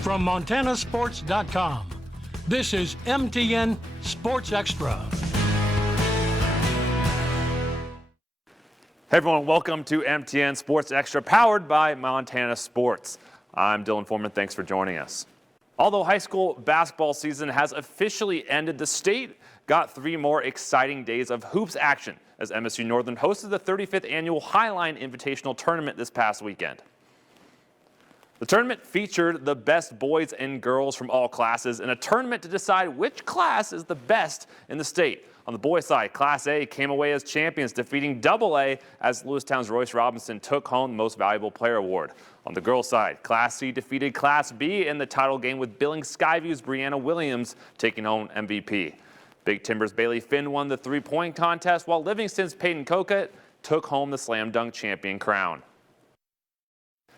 From MontanaSports.com, this is MTN Sports Extra. Hey everyone, welcome to MTN Sports Extra, powered by Montana Sports. I'm Dylan Foreman, thanks for joining us. Although high school basketball season has officially ended, the state got 3 more exciting days of hoops action as MSU Northern hosted the 35th annual Highline Invitational Tournament this past weekend. The tournament featured the best boys and girls from all classes in a tournament to decide which class is the best in the state. On the boys' side, Class A came away as champions, defeating AA as Lewistown's Royce Robinson took home the Most Valuable Player award. On the girls' side, Class C defeated Class B in the title game with Billings Skyview's Brianna Williams taking home MVP. Big Timber's Bailey Finn won the three-point contest, while Livingston's Peyton Kokett took home the slam dunk champion crown.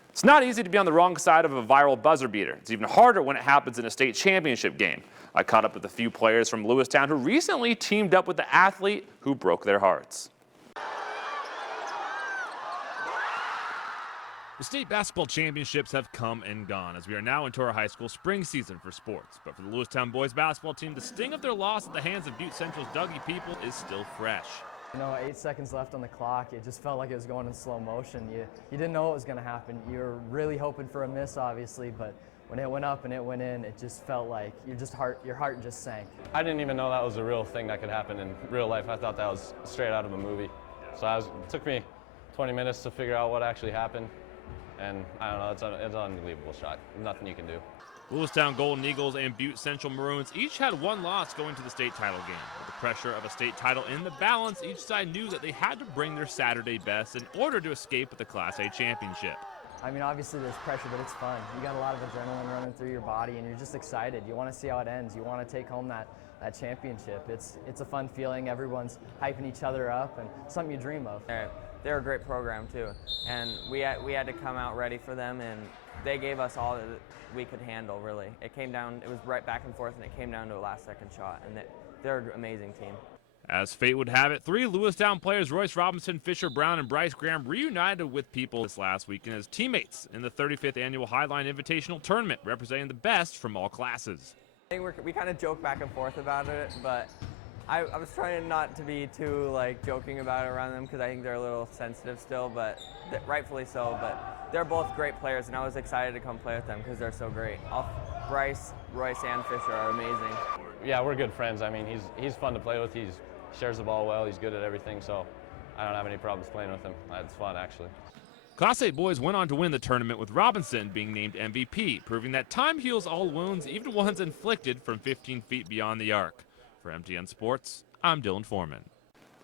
It's not easy to be on the wrong side of a viral buzzer beater. It's even harder when it happens in a state championship game. I caught up with a few players from Lewistown who recently teamed up with the athlete who broke their hearts. The state basketball championships have come and gone as we are now into our high school spring season for sports. But for the Lewistown boys basketball team, the sting of their loss at the hands of Butte Central's Dougie People is still fresh. 8 seconds left on the clock. It just felt like it was going in slow motion. You didn't know what was going to happen. You were really hoping for a miss, obviously, but when it went up and it went in, it just felt like your heart just sank. I didn't even know that was a real thing that could happen in real life. I thought that was straight out of a movie. So it took me 20 minutes to figure out what actually happened. And I don't know, it's an unbelievable shot. Nothing you can do. Lewistown Golden Eagles and Butte Central Maroons each had one loss going to the state title game. With the pressure of a state title in the balance, each side knew that they had to bring their Saturday best in order to escape with the Class A championship. I mean, obviously there's pressure, but it's fun. You got a lot of adrenaline running through your body, and you're just excited. You want to see how it ends. You want to take home that championship. It's a fun feeling. Everyone's hyping each other up, and something you dream of. They're a great program too, and we had to come out ready for them, and they gave us all that we could handle. Really, it was right back and forth, and it came down to a last-second shot, and they're an amazing team. As fate would have it, 3 Lewistown players, Royce Robinson, Fisher Brown, and Bryce Graham, reunited with people this last weekend as teammates in the 35th annual Highline Invitational Tournament, representing the best from all classes. I think we kind of joke back and forth about it, but I was trying not to be too joking about it around them because I think they're a little sensitive still, but rightfully so. But they're both great players, and I was excited to come play with them because they're so great. Bryce, Royce, and Fisher are amazing. Yeah, we're good friends. I mean, he's fun to play with. He shares the ball well. He's good at everything, so I don't have any problems playing with him. It's fun, actually. Class A boys went on to win the tournament with Robinson being named MVP, proving that time heals all wounds, even ones inflicted from 15 feet beyond the arc. For MTN Sports, I'm Dylan Foreman.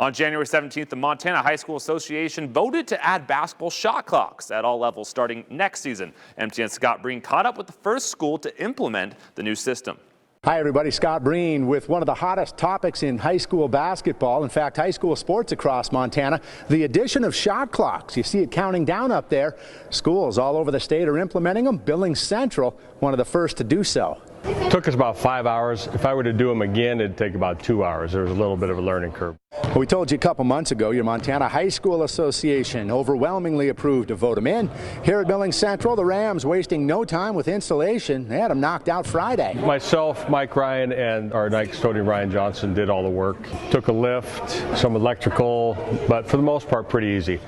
On January 17th, the Montana High School Association voted to add basketball shot clocks at all levels starting next season. MTN's Scott Breen caught up with the first school to implement the new system. Hi everybody, Scott Breen with one of the hottest topics in high school basketball, in fact high school sports across Montana, the addition of shot clocks. You see it counting down up there. Schools all over the state are implementing them. Billings Central, one of the first to do so. It took us about 5 hours. If I were to do them again, it'd take about 2 hours. There was a little bit of a learning curve. We told you a couple months ago your Montana High School Association overwhelmingly approved to vote them in. Here at Billings Central, the Rams wasting no time with installation. They had them knocked out Friday. Myself, Mike Ryan, and our night custodian Ryan Johnson did all the work. Took a lift, some electrical, but for the most part pretty easy.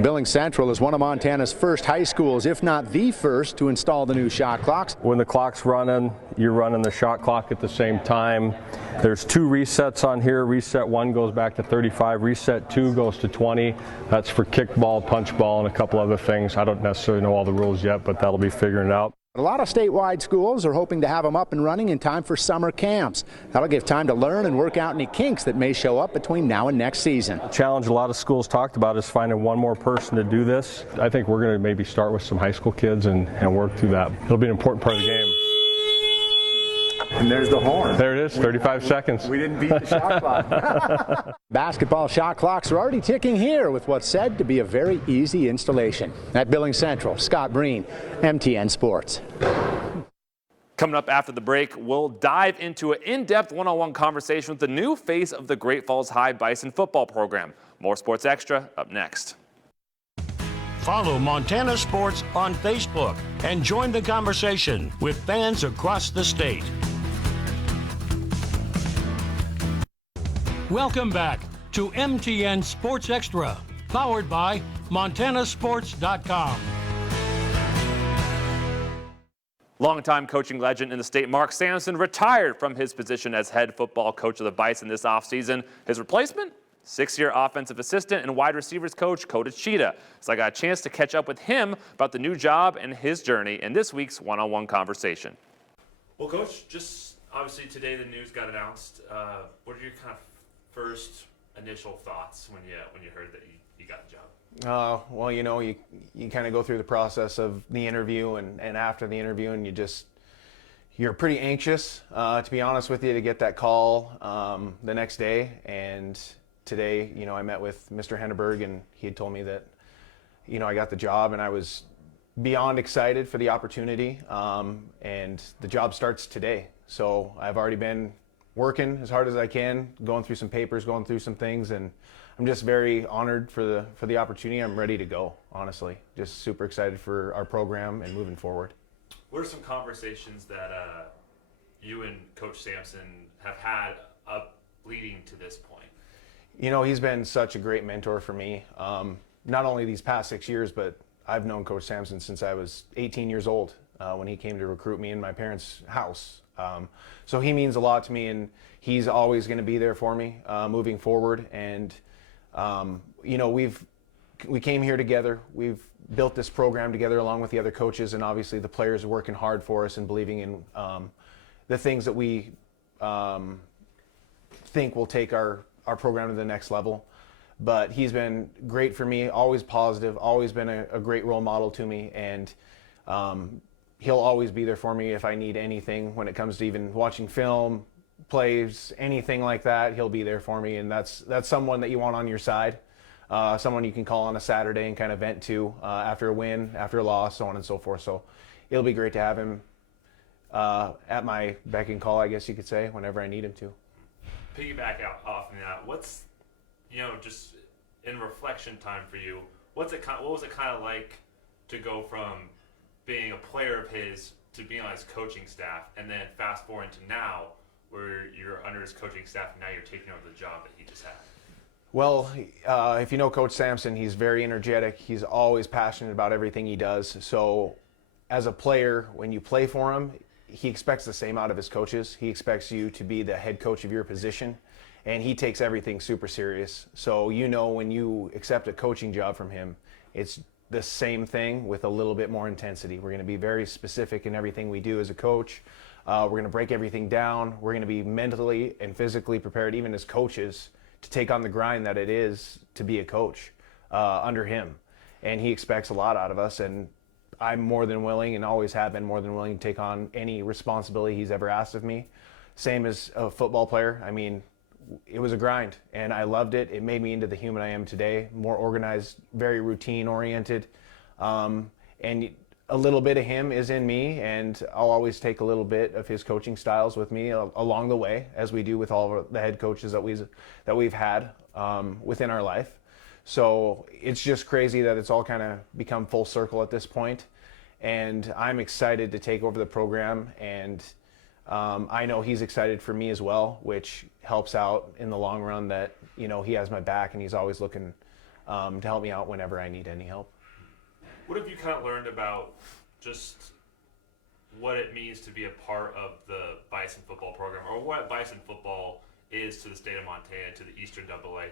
Billings Central is one of Montana's first high schools, if not the first, to install the new shot clocks. When the clock's running, you're running the shot clock at the same time. There's 2 resets on here. Reset 1 goes back to 35. Reset 2 goes to 20. That's for kickball, punch ball, and a couple other things. I don't necessarily know all the rules yet, but that'll be figuring it out. A lot of statewide schools are hoping to have them up and running in time for summer camps. That'll give time to learn and work out any kinks that may show up between now and next season. The challenge a lot of schools talked about is finding one more person to do this. I think we're going to maybe start with some high school kids and work through that. It'll be an important part of the game. And there's the horn. There it is, 35 seconds. We didn't beat the shot clock. Basketball shot clocks are already ticking here with what's said to be a very easy installation. At Billings Central, Scott Breen, MTN Sports. Coming up after the break, we'll dive into an in-depth one-on-one conversation with the new face of the Great Falls High Bison football program. More Sports Extra up next. Follow Montana Sports on Facebook and join the conversation with fans across the state. Welcome back to MTN Sports Extra, powered by MontanaSports.com. Longtime coaching legend in the state, Mark Samuelson, retired from his position as head football coach of the Bison this offseason. His replacement? 6-year offensive assistant and wide receivers coach, Kota Cheetah. So I got a chance to catch up with him about the new job and his journey in this week's one-on-one conversation. Well, Coach, just obviously today the news got announced. What are your kind of first initial thoughts when you heard that you got the job? Well, you kind of go through the process of the interview and after the interview, and you're pretty anxious, to be honest with you, to get that call the next day. And today, I met with Mr. Henneberg, and he had told me that, I got the job, and I was beyond excited for the opportunity. And the job starts today. So I've already been working as hard as I can, going through some papers, going through some things, and I'm just very honored for the opportunity. I'm ready to go, honestly. Just super excited for our program and moving forward. What are some conversations that you and Coach Samuelson have had up leading to this point? He's been such a great mentor for me. Not only these past 6 years, but I've known Coach Samuelson since I was 18 years old when he came to recruit me in my parents' house. So he means a lot to me, and he's always going to be there for me moving forward. And we came here together. We've built this program together along with the other coaches, and obviously the players are working hard for us and believing in the things that we think will take our program to the next level. But he's been great for me, always positive, always been a great role model to me, and he'll always be there for me if I need anything when it comes to even watching film, plays, anything like that. He'll be there for me, and that's someone that you want on your side, someone you can call on a Saturday and kind of vent to after a win, after a loss, so on and so forth. So it'll be great to have him at my beck and call, I guess you could say, whenever I need him to. Piggyback off of that, what's, just in reflection time for you, what was it kind of like to go from being a player of his to being on his coaching staff, and then fast forward to now where you're under his coaching staff and now you're taking over the job that he just had? Well, if you know Coach Samuelson, he's very energetic. He's always passionate about everything he does. So as a player, when you play for him, he expects the same out of his coaches. He expects you to be the head coach of your position, and he takes everything super serious. So when you accept a coaching job from him, it's the same thing with a little bit more intensity. We're going to be very specific in everything we do as a coach. We're going to break everything down. We're going to be mentally and physically prepared, even as coaches, to take on the grind that it is to be a coach under him. And he expects a lot out of us, and I'm more than willing, and always have been more than willing, to take on any responsibility he's ever asked of me. Same as a football player. I mean, it was a grind, and I loved it. It made me into the human I am today, more organized, very routine-oriented. And a little bit of him is in me, and I'll always take a little bit of his coaching styles with me along the way, as we do with all of the head coaches that we've had within our life. So it's just crazy that it's all kind of become full circle at this point. And I'm excited to take over the program, and I know he's excited for me as well, which helps out in the long run that, he has my back, and he's always looking to help me out whenever I need any help. What have you kind of learned about just what it means to be a part of the Bison football program, or what Bison football is to the state of Montana, to the Eastern AA,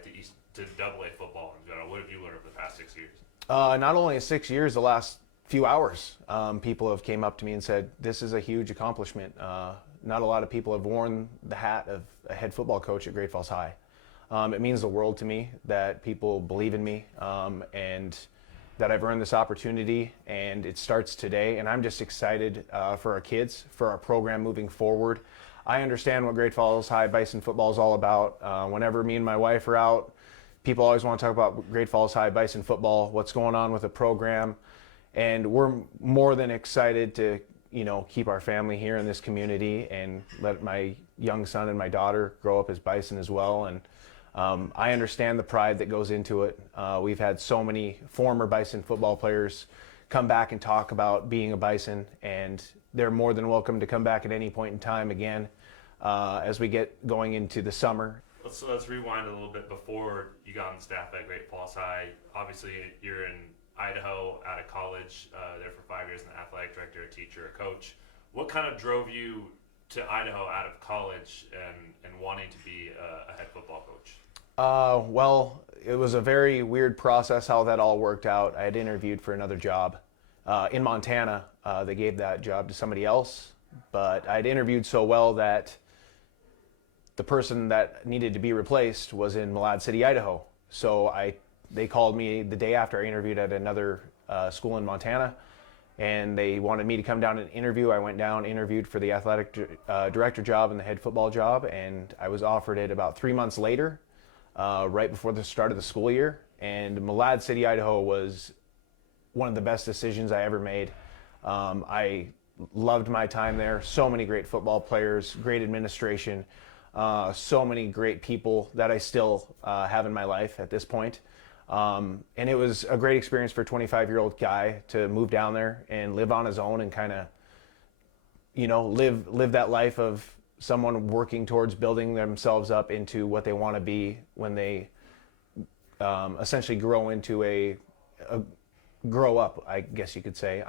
to AA football in general? What have you learned over the past 6 years? Not only 6 years, the last few hours, people have came up to me and said, this is a huge accomplishment. Not a lot of people have worn the hat of a head football coach at Great Falls High. It means the world to me that people believe in me, and that I've earned this opportunity, and it starts today. And I'm just excited for our kids, for our program moving forward. I understand what Great Falls High Bison football is all about. Whenever me and my wife are out, people always want to talk about Great Falls High Bison football, what's going on with the program. And we're more than excited to, keep our family here in this community and let my young son and my daughter grow up as Bison as well. And I understand the pride that goes into it. We've had so many former Bison football players come back and talk about being a Bison, and they're more than welcome to come back at any point in time again as we get going into the summer. Let's rewind a little bit before you got on staff at Great Falls High. Obviously, you're in Idaho out of college, there for 5 years, an athletic director, a teacher, a coach. What kind of drove you to Idaho out of college and wanting to be a head football coach? Well, it was a very weird process how that all worked out. I had interviewed for another job in Montana. They gave that job to somebody else, but I'd interviewed so well that the person that needed to be replaced was in Malad City, Idaho. So they called me the day after I interviewed at another school in Montana, and they wanted me to come down and interview. I went down, interviewed for the athletic director job and the head football job, and I was offered it about 3 months later, right before the start of the school year. And Malad City, Idaho was one of the best decisions I ever made. I loved my time there. So many great football players, great administration, so many great people that I still have in my life at this point. And it was a great experience for a 25-year-old guy to move down there and live on his own and kind of, live that life of someone working towards building themselves up into what they want to be when they essentially grow up, I guess you could say.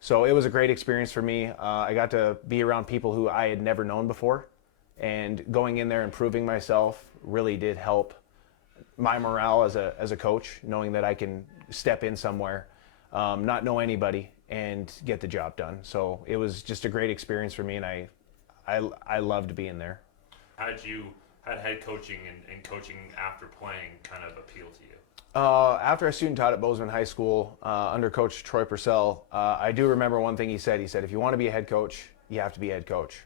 So it was a great experience for me. I got to be around people who I had never known before, and going in there and proving myself really did help my morale as a coach, knowing that I can step in somewhere, not know anybody, and get the job done. So it was just a great experience for me, and I loved being there. How did head coaching and coaching after playing kind of appeal to you? After I student taught at Bozeman High School under Coach Troy Purcell, I do remember one thing he said. He said, if you want to be a head coach, you have to be a head coach.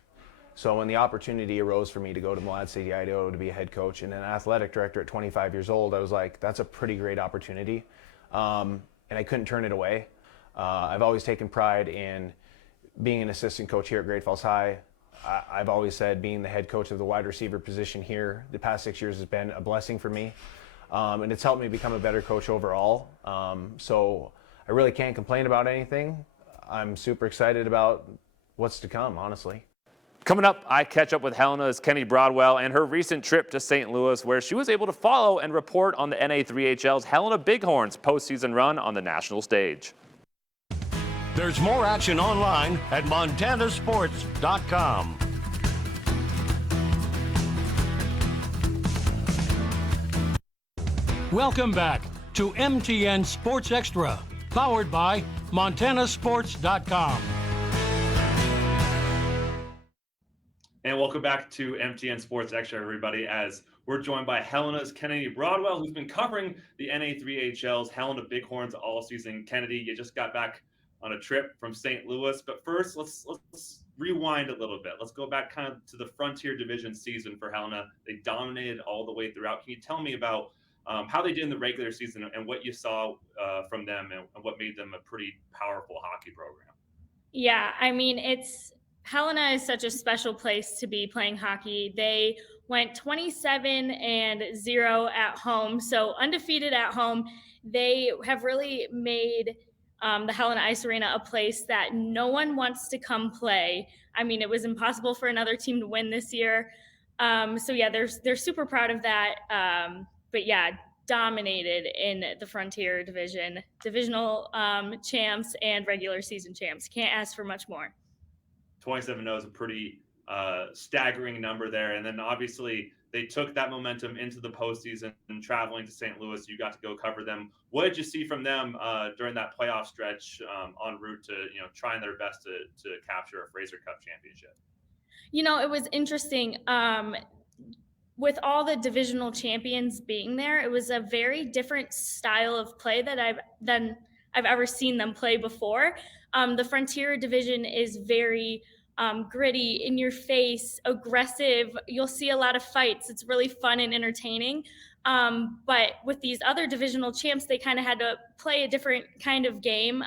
So when the opportunity arose for me to go to Malad City, Idaho to be a head coach and an athletic director at 25 years old, I was like, that's a pretty great opportunity. And I couldn't turn it away. I've always taken pride in being an assistant coach here at Great Falls High. I've always said being the head coach of the wide receiver position here the past 6 years has been a blessing for me. And it's helped me become a better coach overall. So I really can't complain about anything. I'm super excited about what's to come, honestly. Coming up, I catch up with Helena's Kenny Broadwell and her recent trip to St. Louis, where she was able to follow and report on the NA3HL's Helena Bighorns postseason run on the national stage. There's more action online at montanasports.com. Welcome back to MTN Sports Extra, powered by montanasports.com. And welcome back to MTN Sports Extra, everybody, as we're joined by Helena's Kennedy Broadwell, who's been covering the NA3HL's Helena Bighorns all season. Kennedy, you just got back on a trip from St. Louis, but first, let's rewind a little bit. Let's go back kind of to the Frontier Division season for Helena. They dominated all the way throughout. Can you tell me about how they did in the regular season and what you saw from them and what made them a pretty powerful hockey program? Yeah, I mean, Helena is such a special place to be playing hockey. They went 27-0 at home, so undefeated at home. They have really made the Helena Ice Arena a place that no one wants to come play. I mean, it was impossible for another team to win this year. So yeah, they're super proud of that. But yeah, dominated in the Frontier Division, divisional champs and regular season champs. Can't ask for much more. 27-0 is a pretty staggering number there. And then obviously they took that momentum into the postseason and traveling to St. Louis. You got to go cover them. What did you see from them during that playoff stretch en route to trying their best to capture a Fraser Cup championship? It was interesting. With all the divisional champions being there, it was a very different style of play than I've ever seen them play before. The Frontier Division is very gritty, in your face, aggressive. You'll see a lot of fights. It's really fun and entertaining. But with these other divisional champs, they kind of had to play a different kind of game,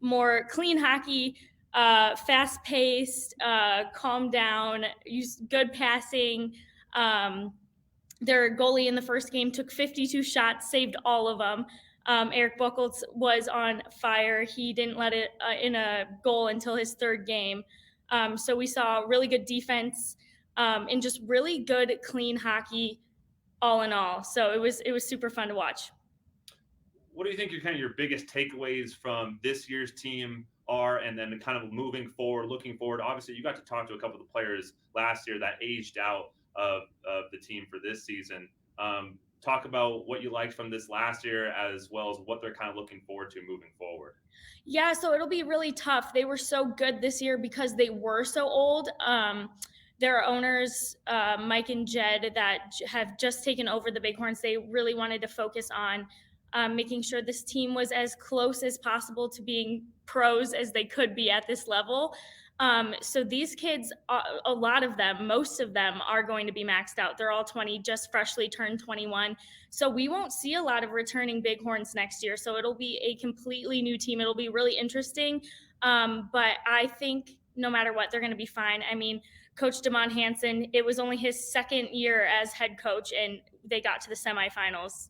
more clean hockey, fast-paced, calm down, use good passing. Their goalie in the first game took 52 shots, saved all of them. Eric Buchholz was on fire. He didn't let it in a goal until his third game. So we saw really good defense and just really good, clean hockey all in all. So it was super fun to watch. What do you think your biggest takeaways from this year's team are, and then kind of moving forward, looking forward? Obviously, you got to talk to a couple of the players last year that aged out of the team for this season. Talk about what you liked from this last year, as well as what they're kind of looking forward to moving forward. Yeah, so it'll be really tough. They were so good this year because they were so old. Their owners, Mike and Jed, that have just taken over the Bighorns, they really wanted to focus on making sure this team was as close as possible to being pros as they could be at this level. So these kids, a lot of them, most of them are going to be maxed out. They're all 20, just freshly turned 21. So we won't see a lot of returning Bighorns next year. So it'll be a completely new team. It'll be really interesting. But I think no matter what, they're going to be fine. I mean, Coach Damon Hansen, it was only his second year as head coach, and they got to the semifinals.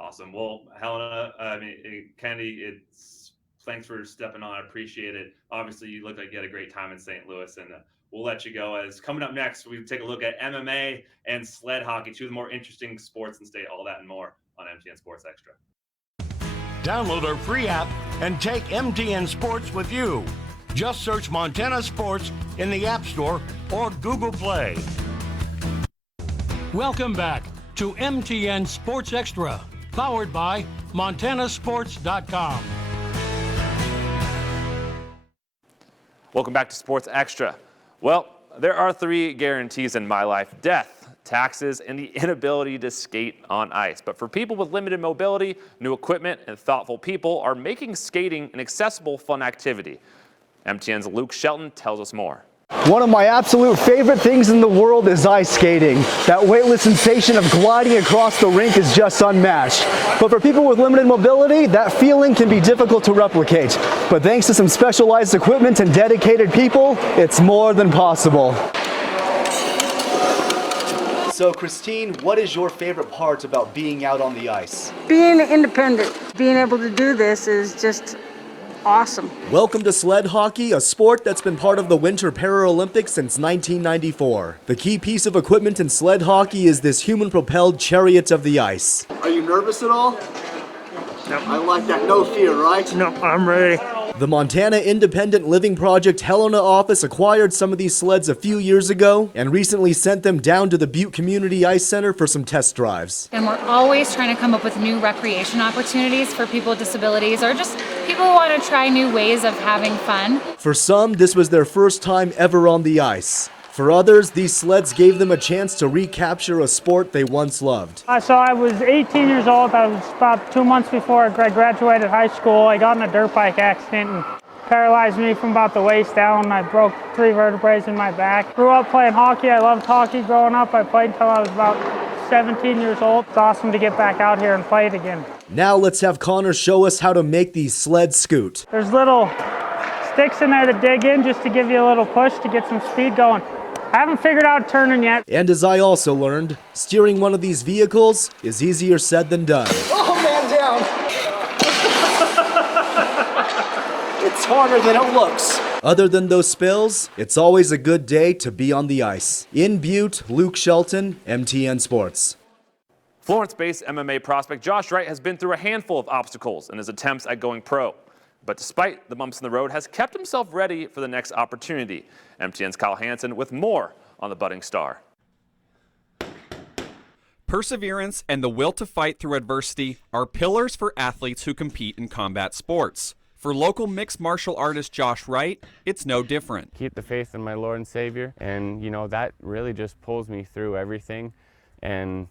Awesome. Well, Helena, Kennedy, thanks for stepping on. I appreciate it. Obviously, you look like you had a great time in St. Louis, and we'll let you go. As coming up next, we take a look at MMA and sled hockey, two of the more interesting sports in state. All that and more on MTN Sports Extra. Download our free app and take MTN Sports with you. Just search Montana Sports in the App Store or Google Play. Welcome back to MTN Sports Extra, powered by MontanaSports.com. Welcome back to Sports Extra. Well, there are 3 guarantees in my life: death, taxes, and the inability to skate on ice. But for people with limited mobility, new equipment and thoughtful people are making skating an accessible, fun activity. MTN's Luke Shelton tells us more. One of my absolute favorite things in the world is ice skating. That weightless sensation of gliding across the rink is just unmatched. But for people with limited mobility, that feeling can be difficult to replicate. But thanks to some specialized equipment and dedicated people, it's more than possible. So Christine, what is your favorite part about being out on the ice? Being independent, being able to do this is just awesome. Welcome to sled hockey, a sport that's been part of the Winter Paralympics since 1994. The key piece of equipment in sled hockey is this human-propelled chariot of the ice. Are you nervous at all? No. I like that. No fear, right? No, I'm ready. The Montana Independent Living Project Helena office acquired some of these sleds a few years ago and recently sent them down to the Butte Community Ice Center for some test drives. And we're always trying to come up with new recreation opportunities for people with disabilities or just people who want to try new ways of having fun. For some, this was their first time ever on the ice. For others, these sleds gave them a chance to recapture a sport they once loved. So I was 18 years old. I was about 2 months before I graduated high school. I got in a dirt bike accident and paralyzed me from about the waist down. I broke 3 vertebrae in my back. Grew up playing hockey. I loved hockey growing up. I played until I was about 17 years old. It's awesome to get back out here and play it again. Now let's have Connor show us how to make these sleds scoot. There's little sticks in there to dig in just to give you a little push to get some speed going. I haven't figured out turning yet. And as I also learned, steering one of these vehicles is easier said than done. Oh man, down. It's harder than it looks. Other than those spills, it's always a good day to be on the ice. In Butte, Luke Shelton, MTN Sports. Florence-based MMA prospect Josh Wright has been through a handful of obstacles in his attempts at going pro. But despite the bumps in the road, has kept himself ready for the next opportunity. MTN's Kyle Hansen with more on the budding star. Perseverance and the will to fight through adversity are pillars for athletes who compete in combat sports. For local mixed martial artist Josh Wright, it's no different. Keep the faith in my Lord and Savior, and that really just pulls me through everything. And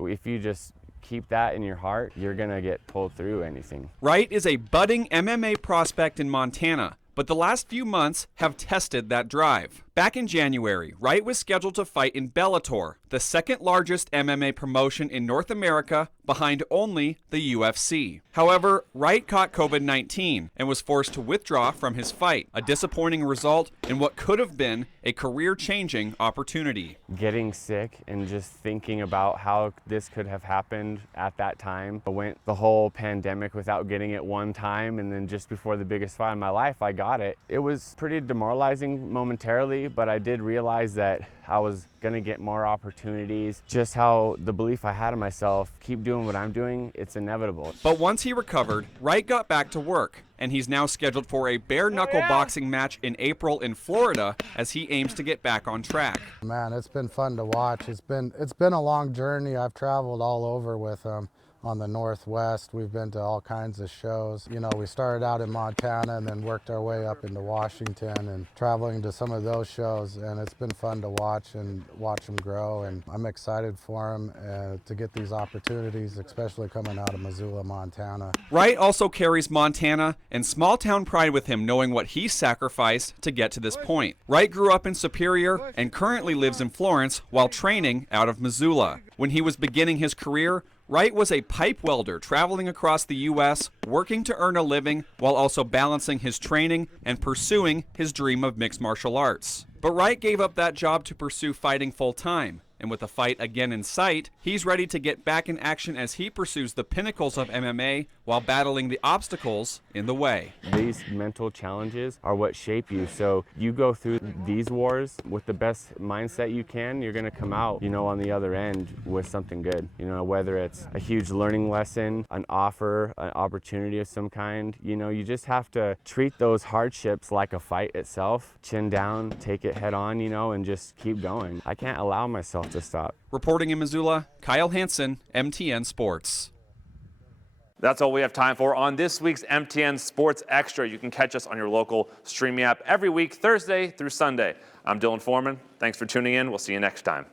if you just keep that in your heart, you're gonna get pulled through anything. Wright is a budding MMA prospect in Montana, but the last few months have tested that drive. Back in January, Wright was scheduled to fight in Bellator, the second largest MMA promotion in North America, behind only the UFC. However, Wright caught COVID-19 and was forced to withdraw from his fight, a disappointing result in what could have been a career-changing opportunity. Getting sick and just thinking about how this could have happened at that time. I went the whole pandemic without getting it one time, and then just before the biggest fight of my life, I got it. It was pretty demoralizing momentarily, but I did realize that I was gonna get more opportunities. Just how the belief I had in myself, keep doing what I'm doing, it's inevitable. But once he recovered, Wright got back to work, and he's now scheduled for a bare-knuckle boxing match in April in Florida as he aims to get back on track. Man, it's been fun to watch. It's been a long journey. I've traveled all over with him. On the Northwest, we've been to all kinds of shows. You know, we started out in Montana and then worked our way up into Washington and traveling to some of those shows, and it's been fun to watch him grow, and I'm excited for him to get these opportunities, especially coming out of Missoula, Montana. Wright also carries Montana and small-town pride with him, knowing what he sacrificed to get to this point. Wright grew up in Superior and currently lives in Florence while training out of Missoula. When he was beginning his career, Wright was a pipe welder traveling across the U.S., working to earn a living while also balancing his training and pursuing his dream of mixed martial arts. But Wright gave up that job to pursue fighting full-time. And with a fight again in sight, he's ready to get back in action as he pursues the pinnacles of MMA while battling the obstacles in the way. These mental challenges are what shape you. So you go through these wars with the best mindset you can, you're gonna come out, on the other end with something good. Whether it's a huge learning lesson, an offer, an opportunity of some kind, you just have to treat those hardships like a fight itself. Chin down, take it head on, and just keep going. I can't allow myself to stop. Reporting in Missoula, Kyle Hansen, MTN Sports. That's all we have time for on this week's MTN Sports Extra. You can catch us on your local streaming app every week, Thursday through Sunday. I'm Dylan Foreman. Thanks for tuning in. We'll see you next time.